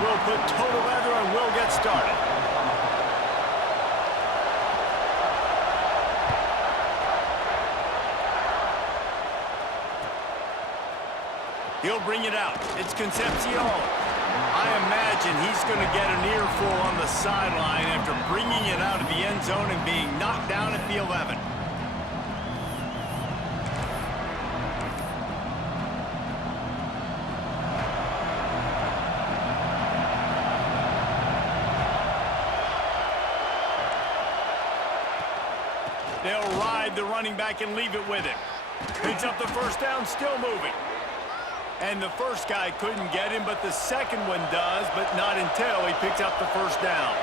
we'll put total leather and we'll get started. He'll bring it out. It's Concepcion. I imagine he's going to get an earful on the sideline after bringing it out of the end zone and being knocked down at the 11. They'll ride the running back and leave it with him. Picks up the first down, still moving. And the first guy couldn't get him, but the second one does, but not until he picks up the first down.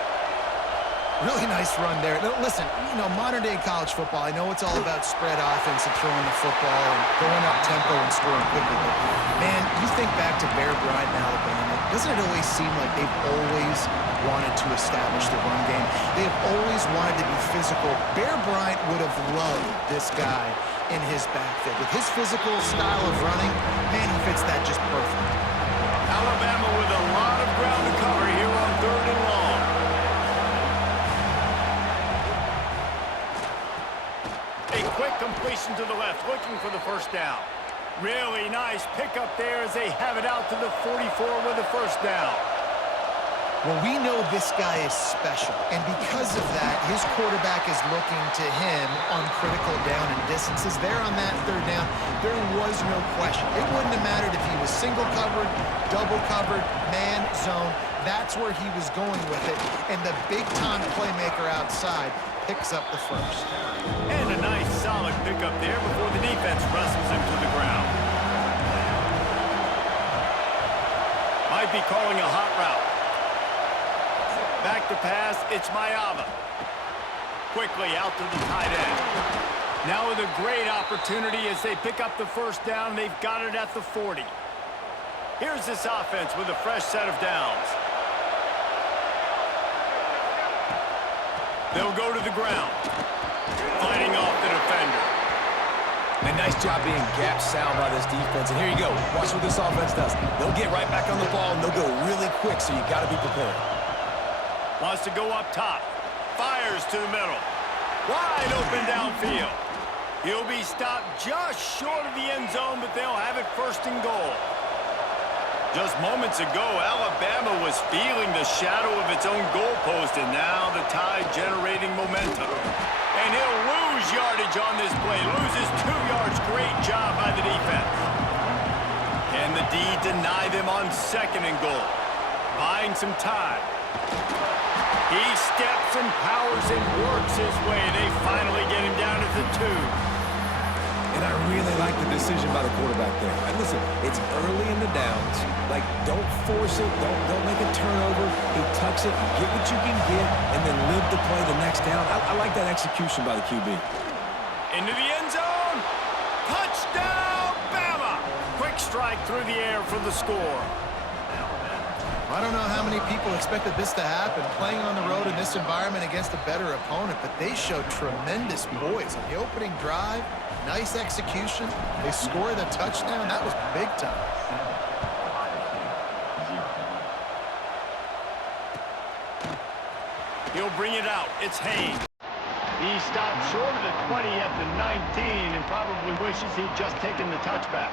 Really nice run there. Now, listen, you know, modern-day college football, I know it's all about spread offense and throwing the football and going up tempo and scoring quickly. But, man, you think back to Bear Bryant in Alabama, doesn't it always seem like they've always wanted to establish the run game? They have always wanted to be physical. Bear Bryant would have loved this guy in his backfield. With his physical style of running, man, he fits that just perfect. Alabama with a lot of ground to cover here on 3rd and long. A quick completion to the left, looking for the first down. Really nice pickup there as they have it out to the 44 with the first down. Well, we know this guy is special, and because of that, his quarterback is looking to him on critical down and distances. There on that 3rd down, there was no question. It wouldn't have mattered if he was single covered, double covered, man, zone. That's where he was going with it, and the big-time playmaker outside picks up the first. And a nice solid pickup there before the defense wrestles him to the ground. Might be calling a hot route. Back to pass, it's Mayava. Quickly out to the tight end. Now with a great opportunity as they pick up the first down. They've got it at the 40. Here's this offense with a fresh set of downs. They'll go to the ground. Fighting off the defender. A nice job being gap sound by this defense. And here you go. Watch what this offense does. They'll get right back on the ball, and they'll go really quick, so you got to be prepared. Wants to go up top. Fires to the middle. Wide open downfield. He'll be stopped just short of the end zone, but they'll have it 1st and goal. Just moments ago, Alabama was feeling the shadow of its own goalpost, and now the Tide generating momentum. And he'll lose yardage on this play. Loses 2 yards. Great job by the defense. Can the D deny them on 2nd and goal? Buying some time. He steps and powers and works his way. They finally get him down at the 2. And I really like the decision by the quarterback there. And listen, it's early in the downs. Like, don't force it. Don't make a turnover. He tucks it, get what you can get, and then live to play the next down. I like that execution by the QB. Into the end zone. Touchdown, Bama. Quick strike through the air for the score. I don't know how many people expected this to happen, playing on the road in this environment against a better opponent, but they showed tremendous poise on the opening drive. Nice execution. They score the touchdown. That was big time. He'll bring it out. It's Haynes. He stopped short of the 20 at the 19 and probably wishes he'd just taken the touchback.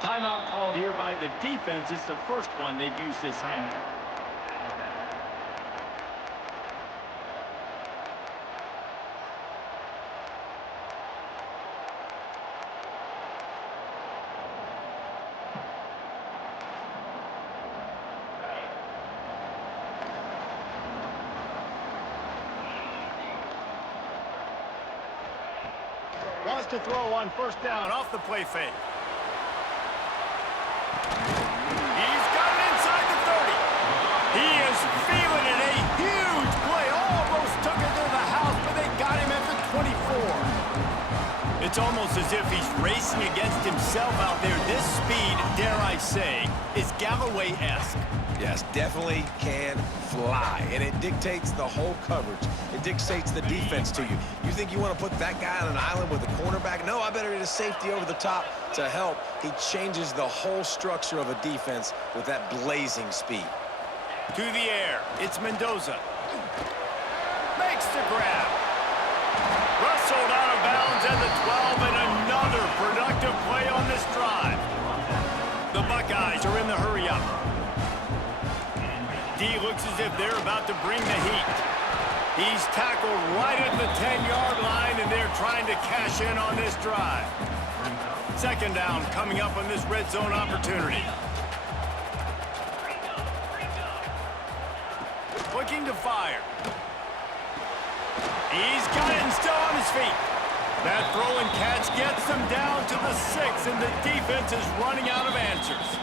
Timeout called here by the defense. It's the first one they've used this half. Wants to throw on 1st down off the play fake. He's got it inside the 30. He is feeling it. A huge play. Almost took it to the house, but they got him at the 24. It's almost as if he's racing against himself out there. This speed, dare I say, is Galloway-esque. Yes, definitely can fly, and it dictates the whole coverage. It dictates the defense to you. You think you want to put that guy on an island with a cornerback? No, I better get a safety over the top to help. He changes the whole structure of a defense with that blazing speed. To the air, it's Mendoza. Makes the grab. Wrestled out of bounds at the 12, and another productive play on this drive. The Buckeyes are in the hurry-up. D looks as if they're about to bring the heat. He's tackled right at the 10-yard line, and they're trying to cash in on this drive. Second down coming up on this red zone opportunity. Looking to fire. He's got it and still on his feet. That throw and catch gets them down to the 6, and the defense is running out of answers.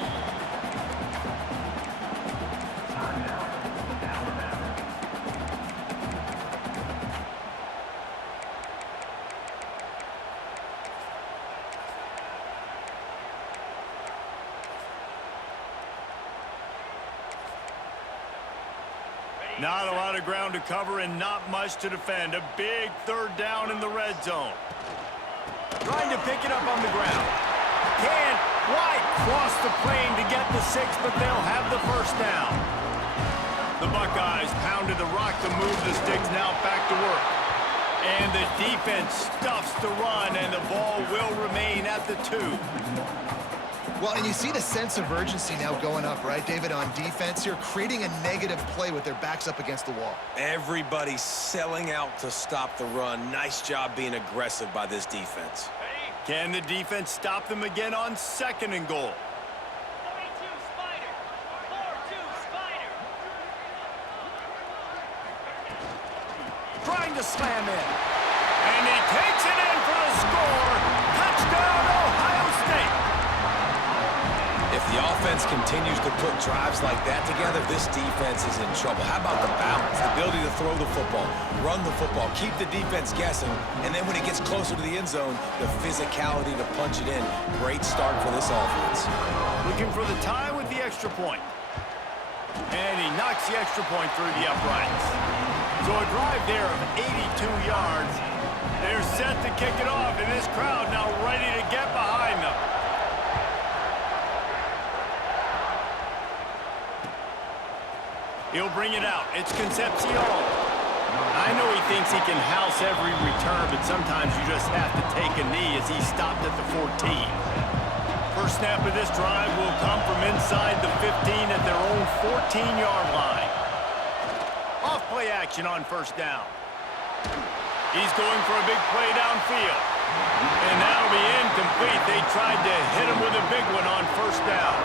Not a lot of ground to cover and not much to defend. A big third down in the red zone. Trying to pick it up on the ground. Can't quite cross the plane to get the 6, but they'll have the first down. The Buckeyes pounded the rock to move the sticks, now back to work. And the defense stuffs the run, and the ball will remain at the 2. Well, and you see the sense of urgency now going up, right, David, on defense here, creating a negative play with their backs up against the wall. Everybody's selling out to stop the run. Nice job being aggressive by this defense. Can the defense stop them again on 2nd and goal? 42 Spider. 4-2 Spider. Trying to slam in. And he takes it in for the score. Touchdown, Ohio State. If the offense continues to put drives like that together, this defense is in trouble. How about the balance, the ability to throw the football, run the football, keep the defense guessing, and then when it gets closer to the end zone, the physicality to punch it in. Great start for this offense. Looking for the tie with the extra point. And he knocks the extra point through the uprights. So a drive there of 82 yards. They're set to kick it off, and this crowd now ready to get behind them. He'll bring it out. It's Concepcion. I know he thinks he can house every return, but sometimes you just have to take a knee as he stopped at the 14. First snap of this drive will come from inside the 15 at their own 14-yard line. Off play action on first down. He's going for a big play downfield. And that'll be incomplete. They tried to hit him with a big one on first down.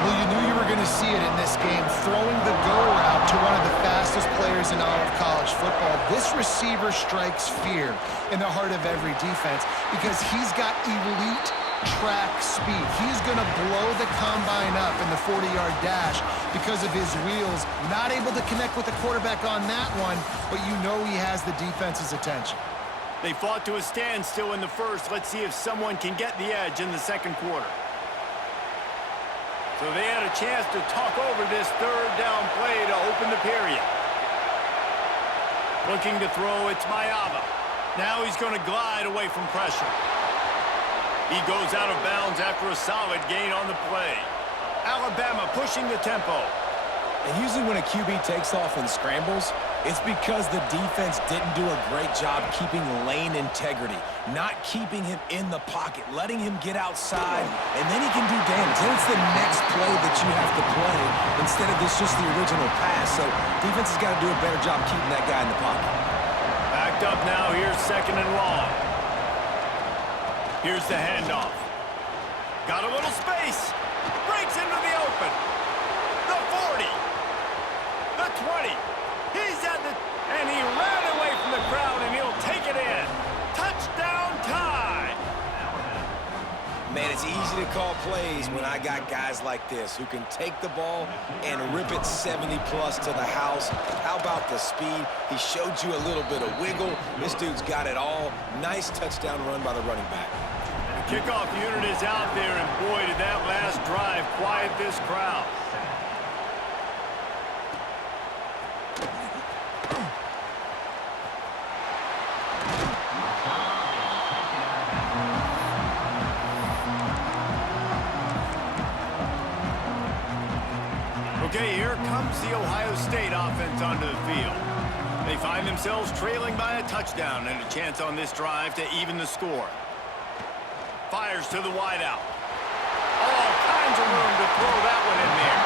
Well, you knew you were going to see it in this game, throwing the go route to one of the fastest players in all of college football. This receiver strikes fear in the heart of every defense because he's got elite track speed. He's going to blow the combine up in the 40-yard dash because of his wheels. Not able to connect with the quarterback on that one, but you know he has the defense's attention. They fought to a standstill in the first. Let's see if someone can get the edge in the second quarter. So they had a chance to talk over this third down play to open the period. Looking to throw, it's Mayava. Now he's going to glide away from pressure. He goes out of bounds after a solid gain on the play. Alabama pushing the tempo. And usually when a QB takes off and scrambles, it's because the defense didn't do a great job keeping lane integrity, not keeping him in the pocket, letting him get outside, and then he can do damage. Then it's the next play that you have to play instead of this just the original pass. So defense has got to do a better job keeping that guy in the pocket. Backed up now, here's 2nd and long. Here's the handoff. Got a little space. Breaks into the open. The 40. The 20. He's at the... And he ran away from the crowd, and he'll take it in. Touchdown tie. Man, it's easy to call plays when I got guys like this who can take the ball and rip it 70-plus to the house. How about the speed? He showed you a little bit of wiggle. This dude's got it all. Nice touchdown run by the running back. The kickoff unit is out there, and boy, did that last drive quiet this crowd. Here comes the Ohio State offense onto the field. They find themselves trailing by a touchdown and a chance on this drive to even the score. Fires to the wideout. All kinds of room to throw that one in there.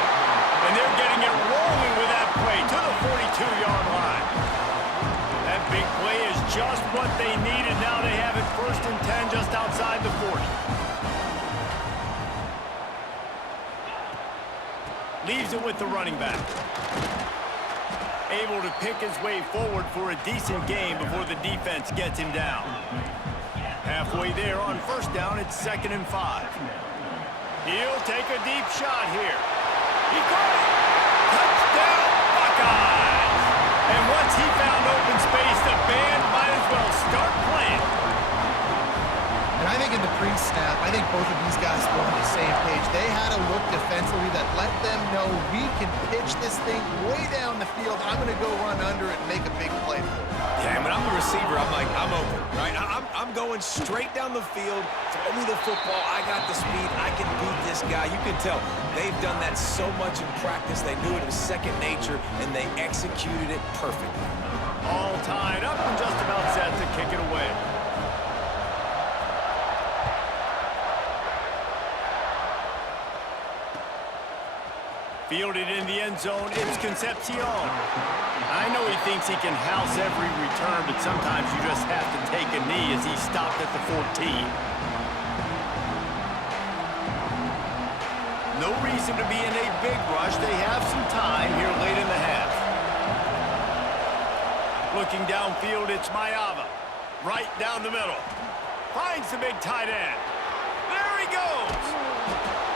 And they're getting it rolling with that play to the 42-yard line. That big play is just what they needed. Now they have it 1st and 10 just outside the 40. Leaves it with the running back. Able to pick his way forward for a decent gain before the defense gets him down. Halfway there on 1st down, it's 2nd and 5. He'll take a deep shot here. He caught it. Touchdown, Buckeyes! And once he found open space, the band might as well start playing. And I think in the pre-snap, I think both of these guys were on the same page. They had a look defensively that let them know we can pitch this thing way down the field. I'm going to go run under it and make a big play for it. Yeah, when I'm the receiver, I'm like, I'm open, right? I'm going straight down the field. Throw me the football. I got the speed. I can beat this guy. You can tell they've done that so much in practice. They knew it was second nature, and they executed it perfectly. All tied up and just about set to kick it away. Fielded in the end zone, it's Concepcion. I know he thinks he can house every return, but sometimes you just have to take a knee as he stopped at the 14. No reason to be in a big rush. They have some time here late in the half. Looking downfield, it's Mayava. Right down the middle. Finds the big tight end. There he goes.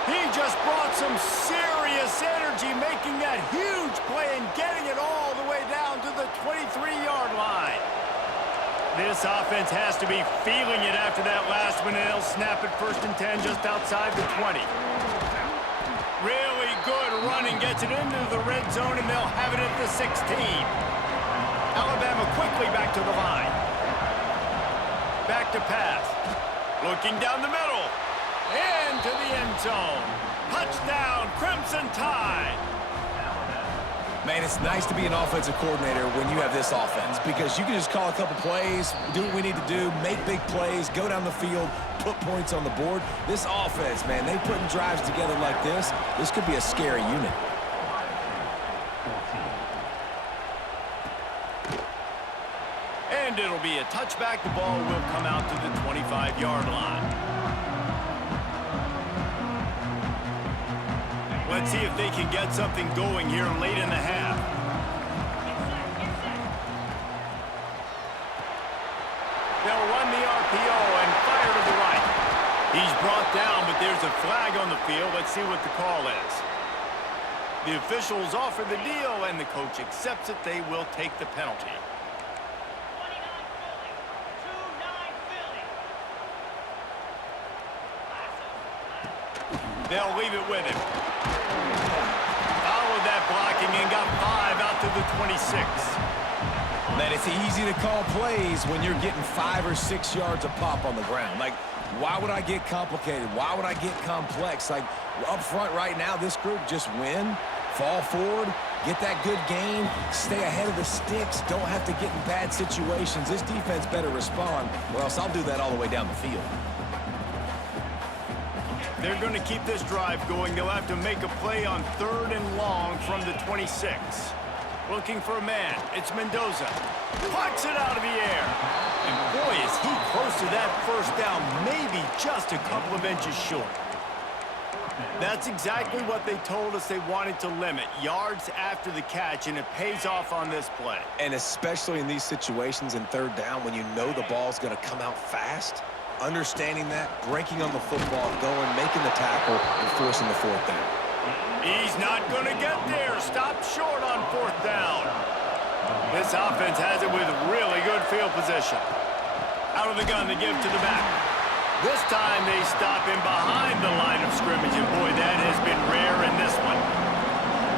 He just brought some serious energy, making that huge play and getting it all the way down to the 23-yard line. This offense has to be feeling it after that last one, and they'll snap it 1st and 10 just outside the 20. Really good running, gets it into the red zone, and they'll have it at the 16. Alabama quickly back to the line. Back to pass. Looking down the middle. Into the end zone. Touchdown, Crimson Tide. Man, it's nice to be an offensive coordinator when you have this offense because you can just call a couple plays, do what we need to do, make big plays, go down the field, put points on the board. This offense, man, they putting drives together like this. This could be a scary unit. And it'll be a touchback. The ball will come out to the 25-yard line. Let's see if they can get something going here late in the half. They'll run the RPO and fire to the right. He's brought down, but there's a flag on the field. Let's see what the call is. The officials offer the deal, and the coach accepts it. They will take the penalty. 29 Philly. 2-9 Philly. They'll leave it with him. Followed that blocking and got 5 out to the 26. Man, it's easy to call plays when you're getting 5 or 6 yards a pop on the ground. Like, why would I get complicated? Why would I get complex? Like, up front right now, this group just win, fall forward, get that good gain, stay ahead of the sticks, don't have to get in bad situations. This defense better respond, or else I'll do that all the way down the field. They're going to keep this drive going. They'll have to make a play on 3rd and long from the 26. Looking for a man. It's Mendoza. Plucks it out of the air. And boy, is he close to that 1st down, maybe just a couple of inches short. That's exactly what they told us they wanted to limit. Yards after the catch, and it pays off on this play. And especially in these situations in 3rd down when you know the ball's going to come out fast, understanding that, breaking on the football, going, making the tackle, and forcing the 4th down. He's not going to get there. Stopped short on 4th down. This offense has it with really good field position. Out of the gun, they give to the back. This time they stop him behind the line of scrimmage, and boy, that has been rare in this one.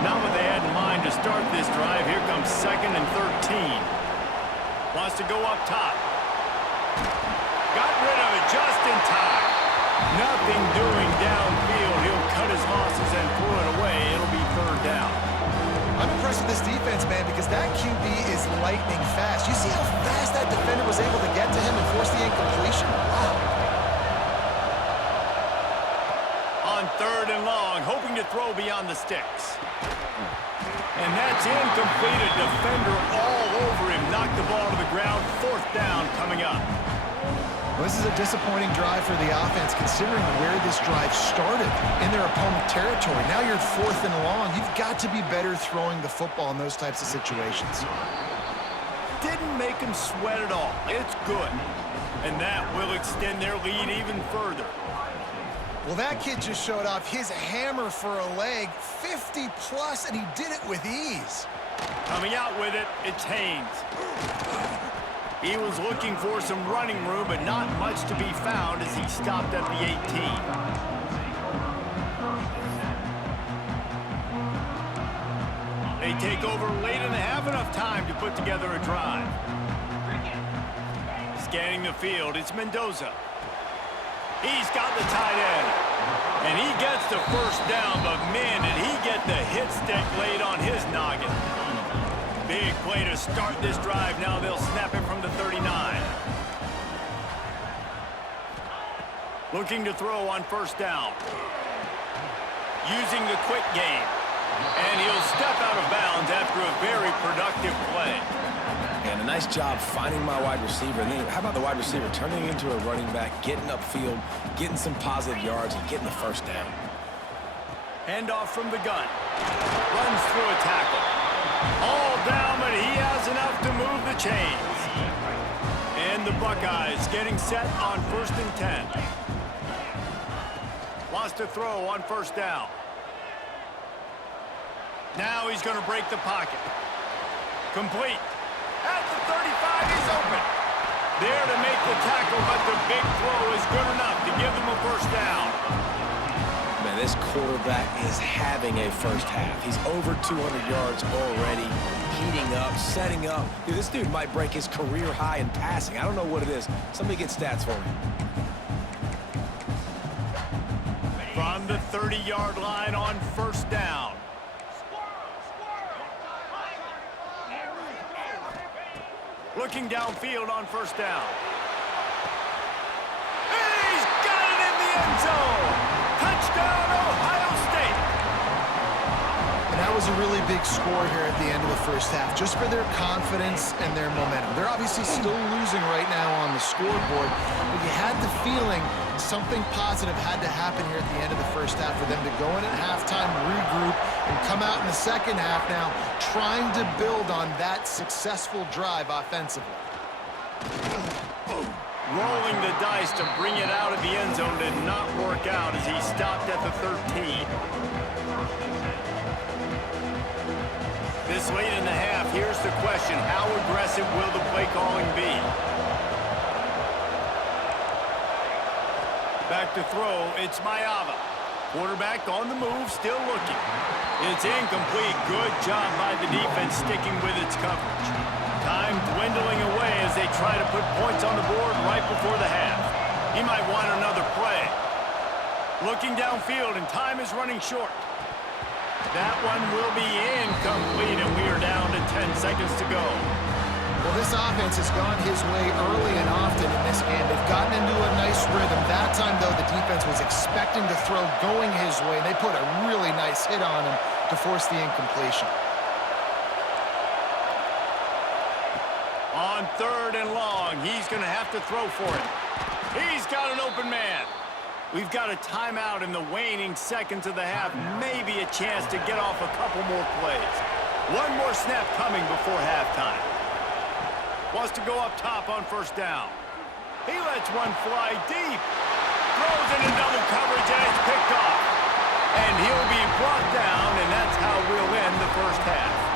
Not what they had in mind to start this drive. Here comes 2nd and 13. Wants to go up top. Got rid of it just in time. Nothing doing downfield. He'll cut his losses and pull it away. It'll be 3rd down. impressed with this defense, man, because that QB is lightning fast. You see how fast that defender was able to get to him and force the incompletion? Wow. On 3rd and long, hoping to throw beyond the sticks. And that's incomplete. A defender all over him. Knocked the ball to the ground. 4th down coming up. Well, this is a disappointing drive for the offense, considering where this drive started in their opponent territory. Now you're at 4th and long. You've got to be better throwing the football in those types of situations. Didn't make him sweat at all. It's good. And that will extend their lead even further. Well, that kid just showed off his hammer for a leg, 50-plus, and he did it with ease. Coming out with it, it's Haynes. He was looking for some running room, but not much to be found as he stopped at the 18. They take over late in the half, enough time to put together a drive. Scanning the field, it's Mendoza. He's got the tight end. And he gets the 1st down, but man, did he get the hit stick laid on his noggin. Big play to start this drive. Now they'll snap it from the 39. Looking to throw on 1st down. Using the quick game. And he'll step out of bounds after a very productive play. And a nice job finding my wide receiver. And then how about the wide receiver turning into a running back, getting upfield, getting some positive yards, and getting the 1st down. Handoff from the gun. Runs through a tackle. All down, but he has enough to move the chains. And the Buckeyes getting set on 1st and 10. Wants to throw on 1st down. Now he's going to break the pocket. Complete. At the 35, he's open. There to make the tackle, but the big throw is good enough to give them a 1st down. Man, this quarterback is having a 1st half. He's over 200 yards already, heating up, setting up. Dude, this dude might break his career high in passing. I don't know what it is. Somebody get stats for me. From the 30-yard line on 1st down. Looking downfield on 1st down. He's got it in the end zone. Touchdown, Ohio State. And that was a really big score here at the end of the 1st half, just for their confidence and their momentum. They're obviously still losing right now on the scoreboard, but you had the feeling something positive had to happen here at the end of the 1st half for them to go in at halftime, regroup, and come out in the 2nd half now trying to build on that successful drive offensively. Rolling the dice to bring it out of the end zone did not work out as he stopped at the 13. This late in the half, here's the question: how aggressive will the play calling be? Back to throw, it's Mayava. Quarterback on the move, still looking. It's incomplete. Good job by the defense sticking with its coverage. Time dwindling away as they try to put points on the board right before the half. He might want another play. Looking downfield, and time is running short. That one will be incomplete, and we are down to 10 seconds to go. Well, this offense has gone his way early and often in this game. They've gotten into a nice rhythm. That time, though, the defense was expecting to throw going his way. They put a really nice hit on him to force the incompletion. On 3rd and long, he's going to have to throw for it. He's got an open man. We've got a timeout in the waning seconds of the half. Maybe a chance to get off a couple more plays. One more snap coming before halftime. Wants to go up top on 1st down. He lets one fly deep. Throws into double coverage, and it's picked off. And he'll be brought down, and that's how we'll end the 1st half.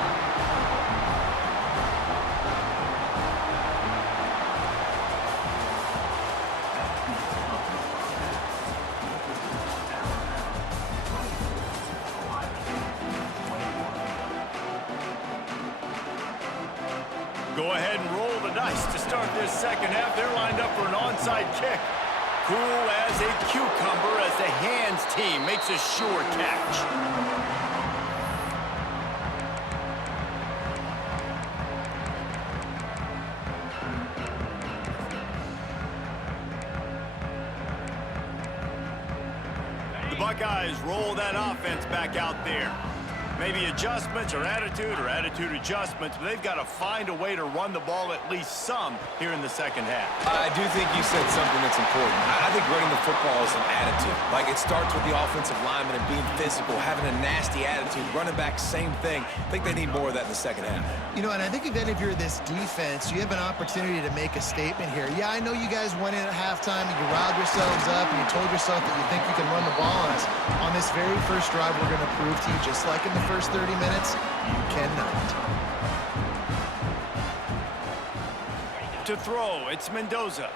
Go ahead and roll the dice to start this 2nd half. They're lined up for an onside kick. Cool as a cucumber as the hands team makes a sure catch. Buckeyes roll that offense back out there. Maybe adjustments or attitude adjustments, but they've got to find a way to run the ball at least some here in the second half. I do think you said something that's important. I think running the football is an attitude. Like, it starts with the offensive lineman and being physical, having a nasty attitude. Running back, same thing. I think they need more of that in the second half. You know, and I think then if you're this defense, you have an opportunity to make a statement here. Yeah, I know you guys went in at halftime and you riled yourselves up and you told yourself that you think you can run the ball on us. On this very first drive, we're going to prove to you, just like in the first 30 minutes, you cannot. To throw, it's Mendoza.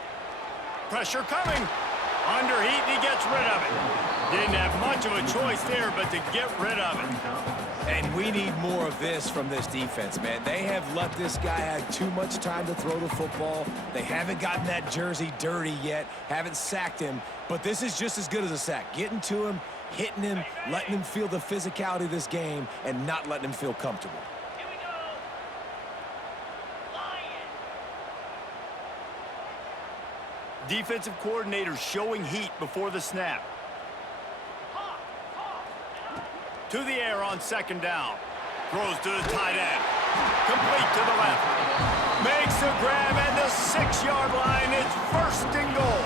Pressure coming. Under heat, and he gets rid of it. Didn't have much of a choice there, but to get rid of it. And we need more of this from this defense, man. They have let this guy have too much time to throw the football. They haven't gotten that jersey dirty yet, haven't sacked him. But this is just as good as a sack. Getting to him, hitting him, letting him feel the physicality of this game, and not letting him feel comfortable. Here we go. Lion. Defensive coordinator showing heat before the snap. To the air on second down. Throws to the tight end. Complete to the left. Makes the grab at the 6-yard line. It's first and goal.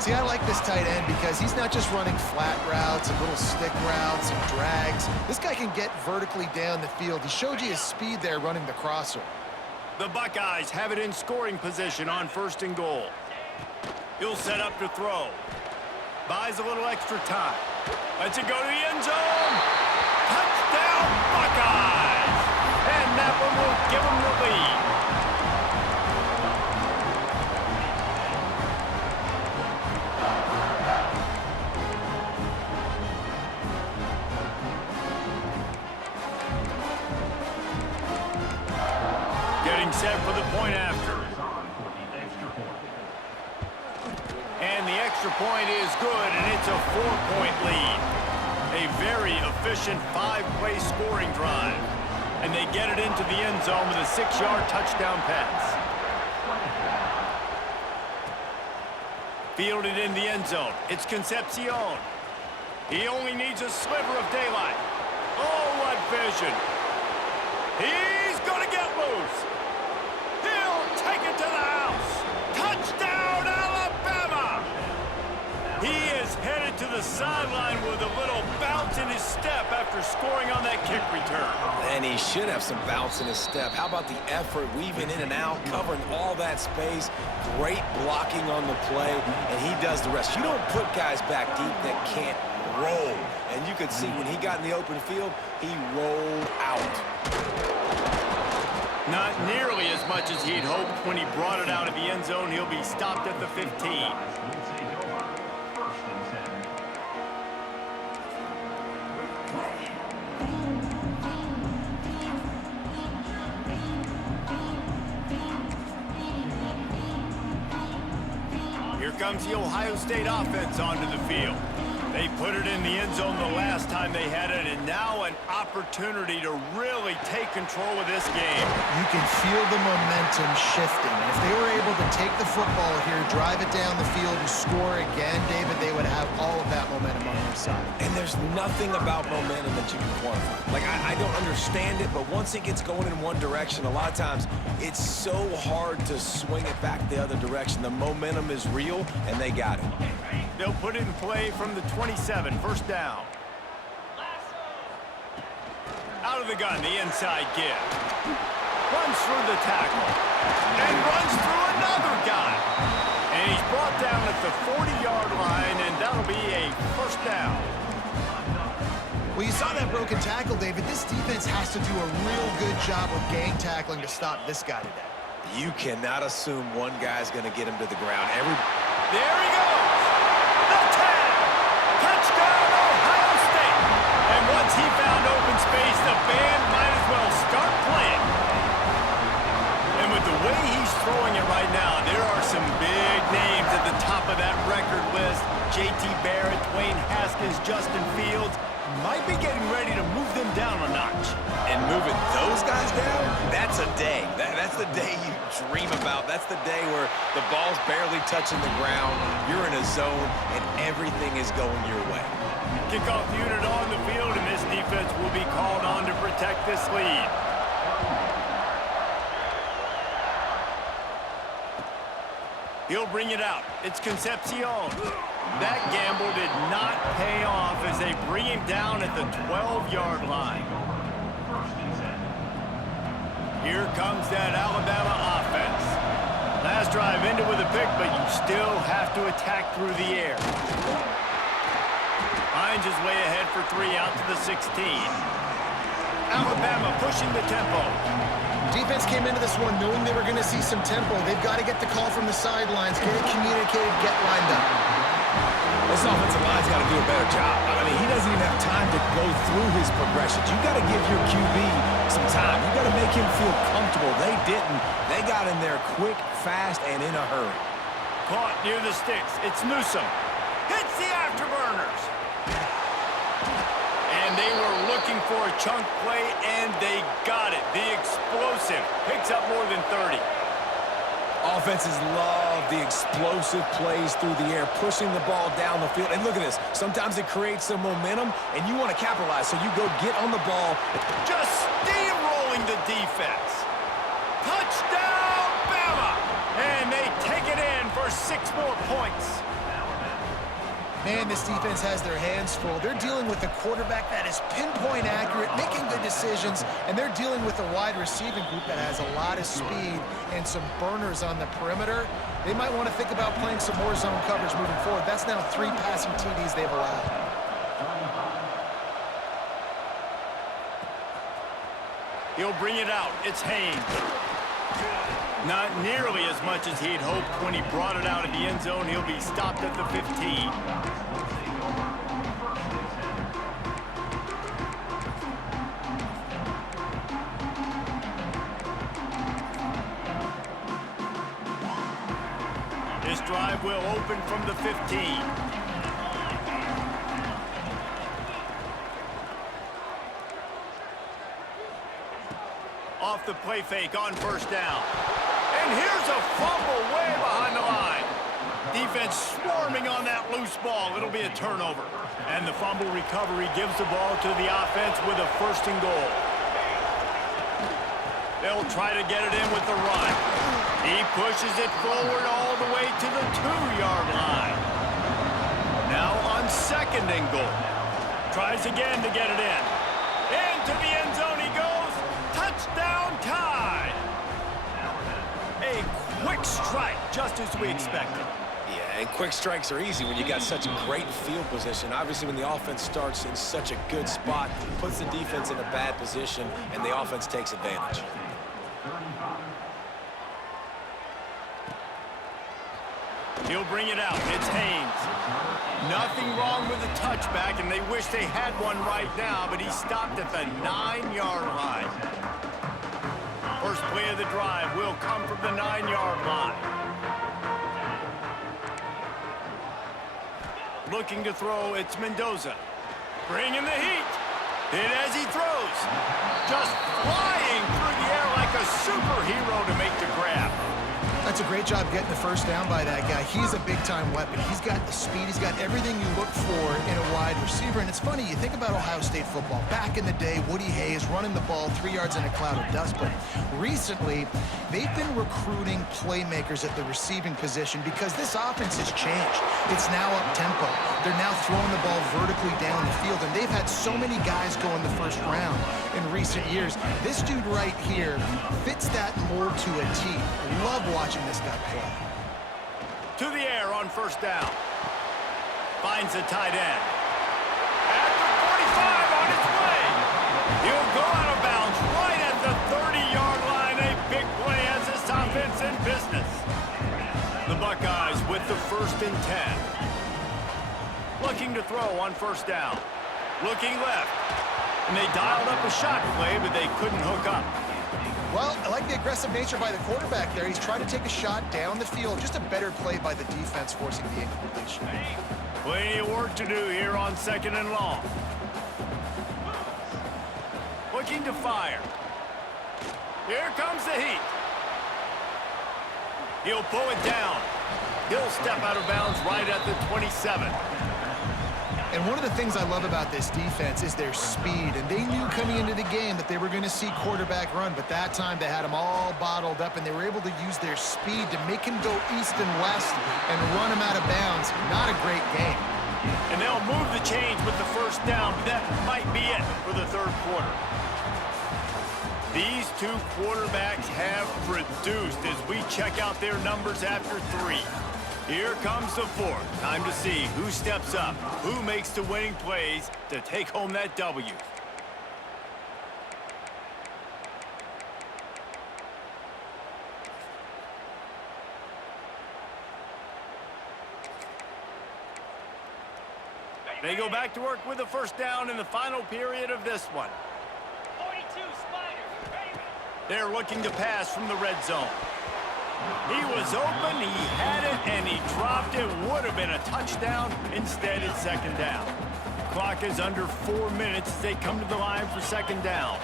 See, I like this tight end because he's not just running flat routes and little stick routes and drags. This guy can get vertically down the field. He showed you his speed there running the crosser. The Buckeyes have it in scoring position on first and goal. He'll set up to throw. Buys a little extra time. Lets it go to the end zone. Touchdown, Buckeyes! And that one will give them the lead. Getting set for the point after. And the extra point is good, and it's a 4-point lead. A very efficient 5-play scoring drive. And they get it into the end zone with a 6-yard touchdown pass. Fielded in the end zone. It's Concepcion. He only needs a sliver of daylight. Oh, what vision. He's going to get loose. He'll take it to the house. Touchdown, Alabama! He is headed to the sideline with a little bounce in his step after scoring on that kick return. And he should have some bounce in his step. How about the effort, weaving in and out, covering all that space, great blocking on the play, and he does the rest. You don't put guys back deep that can't roll. And you could see when he got in the open field, he rolled out. Not nearly as much as he'd hoped when he brought it out of the end zone. He'll be stopped at the 15. Here comes the Ohio State offense onto the field. They put it in the end zone the last time they had it, and now an opportunity to really take control of this game. You can feel the momentum shifting. And if they were able to take the football here, drive it down the field, and score again, David, they would have all of that momentum on their side. And there's nothing about momentum that you can quantify. Like, I don't understand it, but once it gets going in one direction, a lot of times it's so hard to swing it back the other direction. The momentum is real, and they got it. They'll put it in play from the 27, first down. Out of the gun, the inside give. Runs through the tackle. And runs through another guy. And he's brought down at the 40-yard line, and that'll be a first down. Well, you saw that broken tackle, David. This defense has to do a real good job of gang tackling to stop this guy today. You cannot assume one guy's going to get him to the ground. There he goes. The tag. Touchdown, Ohio State. And once he found open space, the band might as well start playing. And with the way he's throwing it right now, there are some big names at the top of that record list. J.T. Barrett, Dwayne Haskins, Justin Fields. Might be getting ready to move them down a notch. And moving those guys down, that's a day. That's the day you dream about. That's the day where the ball's barely touching the ground, you're in a zone, and everything is going your way. Kickoff unit on the field, and this defense will be called on to protect this lead. He'll bring it out. It's Concepcion. That gamble did not pay off as they bring him down at the 12-yard line. Here comes that Alabama offense. Last drive ended with a pick, but you still have to attack through the air. Hines is way ahead for 3 out to the 16. Alabama pushing the tempo. Defense came into this one knowing they were going to see some tempo. They've got to get the call from the sidelines, get it communicated, get lined up. This offensive line's got to do a better job. I mean, he doesn't even have time to go through his progressions. You got to give your QB some time. You got to make him feel comfortable. They didn't. They got in there quick, fast, and in a hurry. Caught near the sticks. It's Newsome. Hits the afterburners. And they were looking for a chunk play, and they got it. The explosive picks up more than 30. Offenses love the explosive plays through the air, pushing the ball down the field. And look at this. Sometimes it creates some momentum, and you want to capitalize. So you go get on the ball. Just steamrolling the defense. Touchdown, Bama! And they take it in for 6 more points. Man, this defense has their hands full. They're dealing with a quarterback that is pinpoint accurate, making good decisions, and they're dealing with a wide receiving group that has a lot of speed and some burners on the perimeter. They might want to think about playing some more zone coverage moving forward. That's now 3 passing TDs they've allowed. He'll bring it out. It's Haynes. Not nearly as much as he'd hoped when he brought it out of the end zone. He'll be stopped at the 15. This drive will open from the 15. Off the play fake on first down. And here's a fumble way behind the line. Defense swarming on that loose ball. It'll be a turnover. And the fumble recovery gives the ball to the offense with a 1st and goal. They'll try to get it in with the run. He pushes it forward all the way to the 2-yard line. Now on 2nd and goal. Tries again to get it in. Into the end zone he goes. Touchdown Tide. A quick strike, just as we expected. Yeah, and quick strikes are easy when you got such a great field position. Obviously, when the offense starts in such a good spot, puts the defense in a bad position, and the offense takes advantage. He'll bring it out. It's Haynes. Nothing wrong with the touchback, and they wish they had one right now, but he stopped at the 9-yard line. First play of the drive will come from the 9-yard line. Looking to throw, it's Mendoza. Bringing the heat. Hit as he throws. Just flying through the air like a superhero to make the grab. That's a great job getting the 1st down by that guy. He's a big-time weapon. He's got the speed. He's got everything you look for in a wide receiver. And it's funny, you think about Ohio State football. Back in the day, Woody Hayes running the ball 3 yards in a cloud of dust. But recently, they've been recruiting playmakers at the receiving position because this offense has changed. It's now up-tempo. They're now throwing the ball vertically down the field. And they've had so many guys go in the 1st round in recent years. This dude right here fits that mold to a T. Love watching this guy play. To the air on 1st down. Finds the tight end. At the 45 on its way. He'll go out of bounds right at the 30-yard line. A big play as this offense in business. The Buckeyes with the 1st and 10. Looking to throw on 1st down. Looking left. And they dialed up a shot play, but they couldn't hook up. Well, I like the aggressive nature by the quarterback there. He's trying to take a shot down the field. Just a better play by the defense forcing the incompletion. Plenty of work to do here on 2nd and long. Looking to fire. Here comes the heat. He'll pull it down. He'll step out of bounds right at the 27. And one of the things I love about this defense is their speed. And they knew coming into the game that they were going to see quarterback run. But that time they had him all bottled up, and they were able to use their speed to make him go east and west and run him out of bounds. Not a great game. And they'll move the chains with the first down. But that might be it for the third quarter. These two quarterbacks have produced as we check out their numbers after 3. Here comes the fourth. Time to see who steps up, who makes the winning plays to take home that W. They go back to work with the first down in the final period of this one. 42, Spider. Ready. They're looking to pass from the red zone. He was open, he had it, and he dropped it. Would have been a touchdown. Instead, it's second down. Clock is under 4 minutes as they come to the line for second down.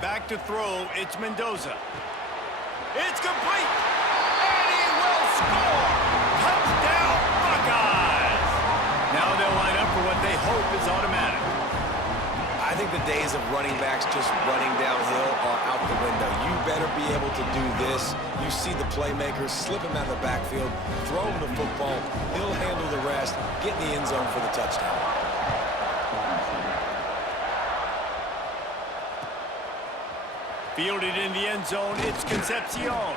Back to throw, it's Mendoza. It's complete, and he will score! Touchdown, Buckeyes! Now they'll line up for what they hope is automatic. I think the days of running backs just running downhill are out the window. You better be able to do this. You see the playmakers, slip him out of the backfield, throw him the football, he'll handle the rest, get in the end zone for the touchdown. Fielded in the end zone, it's Concepcion.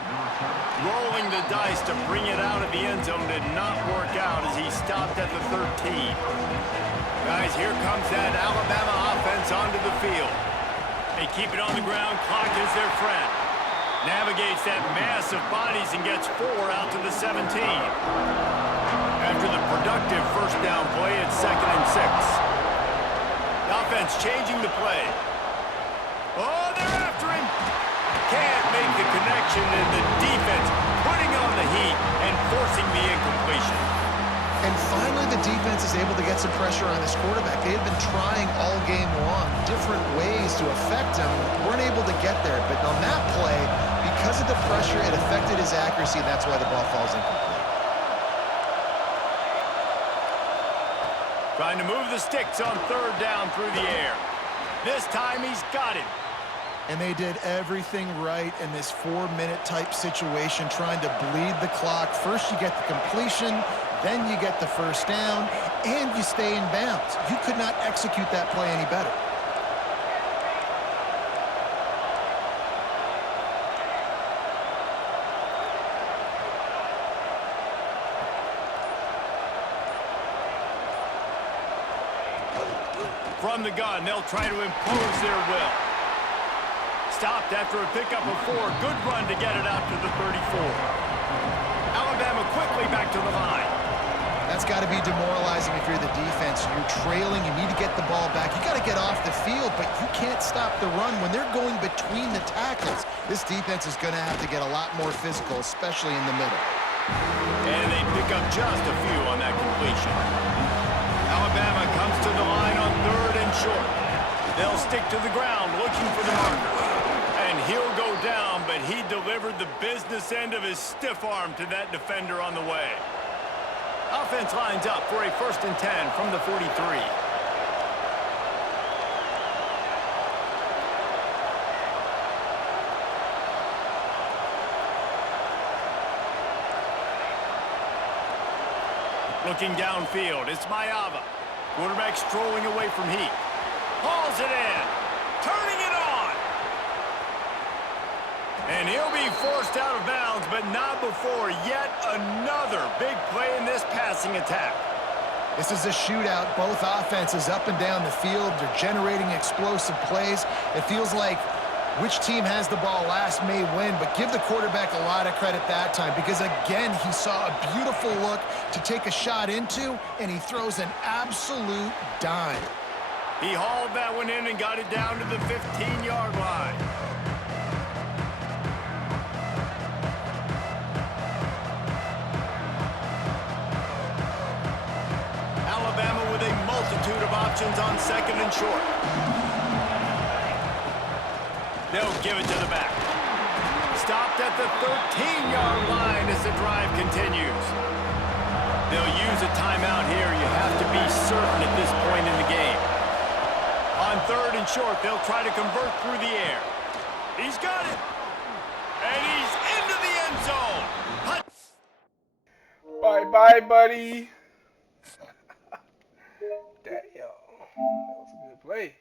Rolling the dice to bring it out of the end zone did not work out as he stopped at the 13. Guys, here comes that Alabama offense onto the field. They keep it on the ground. Clock is their friend. Navigates that mass of bodies and gets 4 out to the 17. After the productive first down play, it's 2nd and 6. The offense changing the play. Oh, they're after him. Can't make the connection, and the defense putting on the heat and forcing the incompletion. And finally, the defense is able to get some pressure on this quarterback. They had been trying all game long, different ways to affect him. Weren't able to get there. But on that play, because of the pressure, it affected his accuracy, and that's why the ball falls incomplete. Trying to move the sticks on third down through the air. This time, he's got it. And they did everything right in this 4-minute type situation, trying to bleed the clock. First, you get the completion, then you get the first down, and you stay in bounds. You could not execute that play any better. From the gun, they'll try to impose their will. Stopped after a pickup of 4. Good run to get it out to the 34. Alabama quickly back to the line. That's got to be demoralizing if you're the defense. You're trailing. You need to get the ball back. You got to get off the field, but you can't stop the run. When they're going between the tackles, this defense is going to have to get a lot more physical, especially in the middle. And they pick up just a few on that completion. Alabama comes to the line on 3rd and short. They'll stick to the ground looking for the marker. And he'll go down, but he delivered the business end of his stiff arm to that defender on the way. Offense lines up for a 1st and 10 from the 43. Looking downfield, it's Mayava. Quarterback strolling away from Heat. Hauls it in. Turning it on. And he'll be forced out of bounds, but not before yet another big play in this passing attack. This is a shootout. Both offenses up and down the field. They're generating explosive plays. It feels like which team has the ball last may win, but give the quarterback a lot of credit that time because, again, he saw a beautiful look to take a shot into, and he throws an absolute dime. He hauled that one in and got it down to the 15-yard line. Alabama with a multitude of options on 2nd and short. They'll give it to the back. Stopped at the 13-yard line as the drive continues. They'll use a timeout here. You have to be certain at this point in the game. On 3rd and short, they'll try to convert through the air. He's got it. And he's into the end zone. Bye-bye, buddy. Daddy, yo. That was a good play.